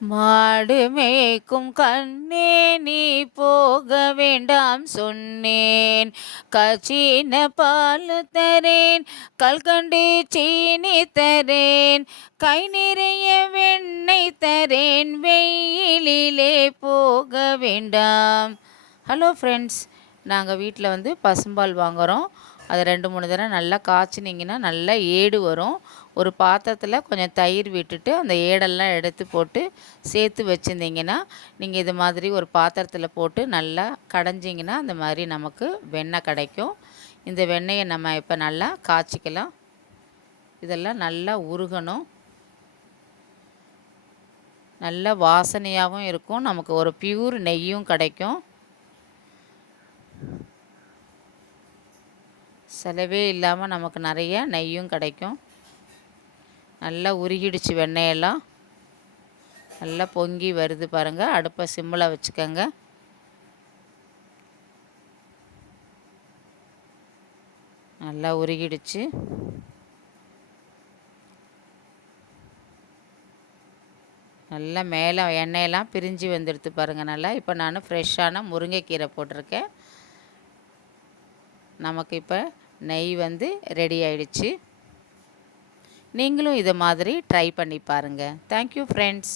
மாடு மேய்க்கும் கண்ணே நீ போக வேண்டாம் சொன்னேன். காய்ச்சின பால் தரேன், கல்கண்டு சீனி தரேன், கை நிறைய வெண்ணெய் தரேன், வெயிலிலே போக வேண்டாம். ஹலோ ஃப்ரெண்ட்ஸ், நாங்கள் வீட்டில் வந்து பசும்பால் வாங்குகிறோம். அதை 2-3 தடவை நல்லா காய்ச்சினிங்கன்னா நல்லா ஏடு வரும். ஒரு பாத்திரத்தில் கொஞ்சம் தயிர் விட்டுட்டு அந்த ஏடெல்லாம் எடுத்து போட்டு சேர்த்து வச்சுருந்தீங்கன்னா, நீங்கள் இது மாதிரி ஒரு பாத்திரத்தில் போட்டு நல்லா கடைஞ்சிங்கன்னா அந்த மாதிரி நமக்கு வெண்ணெய் கிடைக்கும். இந்த வெண்ணெயை நம்ம இப்போ நல்லா காய்ச்சிக்கலாம். இதெல்லாம் நல்லா உருகணும். நல்ல வாசனையாகவும் இருக்கும். நமக்கு ஒரு பியூர் நெய்யும் கிடைக்கும். செலவே இல்லாமல் நமக்கு நிறைய நெய்யும் கிடைக்கும். நல்லா உருகிடுச்சு வெண்ணெயெல்லாம். நல்லா பொங்கி வருது பாருங்கள். அடுப்பை சிம்மில் வச்சுக்கோங்க. நல்லா உருகிடுச்சு. நல்லா மேலே எண்ணெயெல்லாம் பிரிஞ்சு வந்துடுது பாருங்கள் நல்லா. இப்போ நான் ஃப்ரெஷ்ஷான முருங்கைக்கீரை போட்டிருக்கேன். நமக்கு இப்போ நெய் வந்து ரெடி ஆயிடுச்சு. நீங்களும் இதை மாதிரி ட்ரை பண்ணி பாருங்கள். Thank you friends.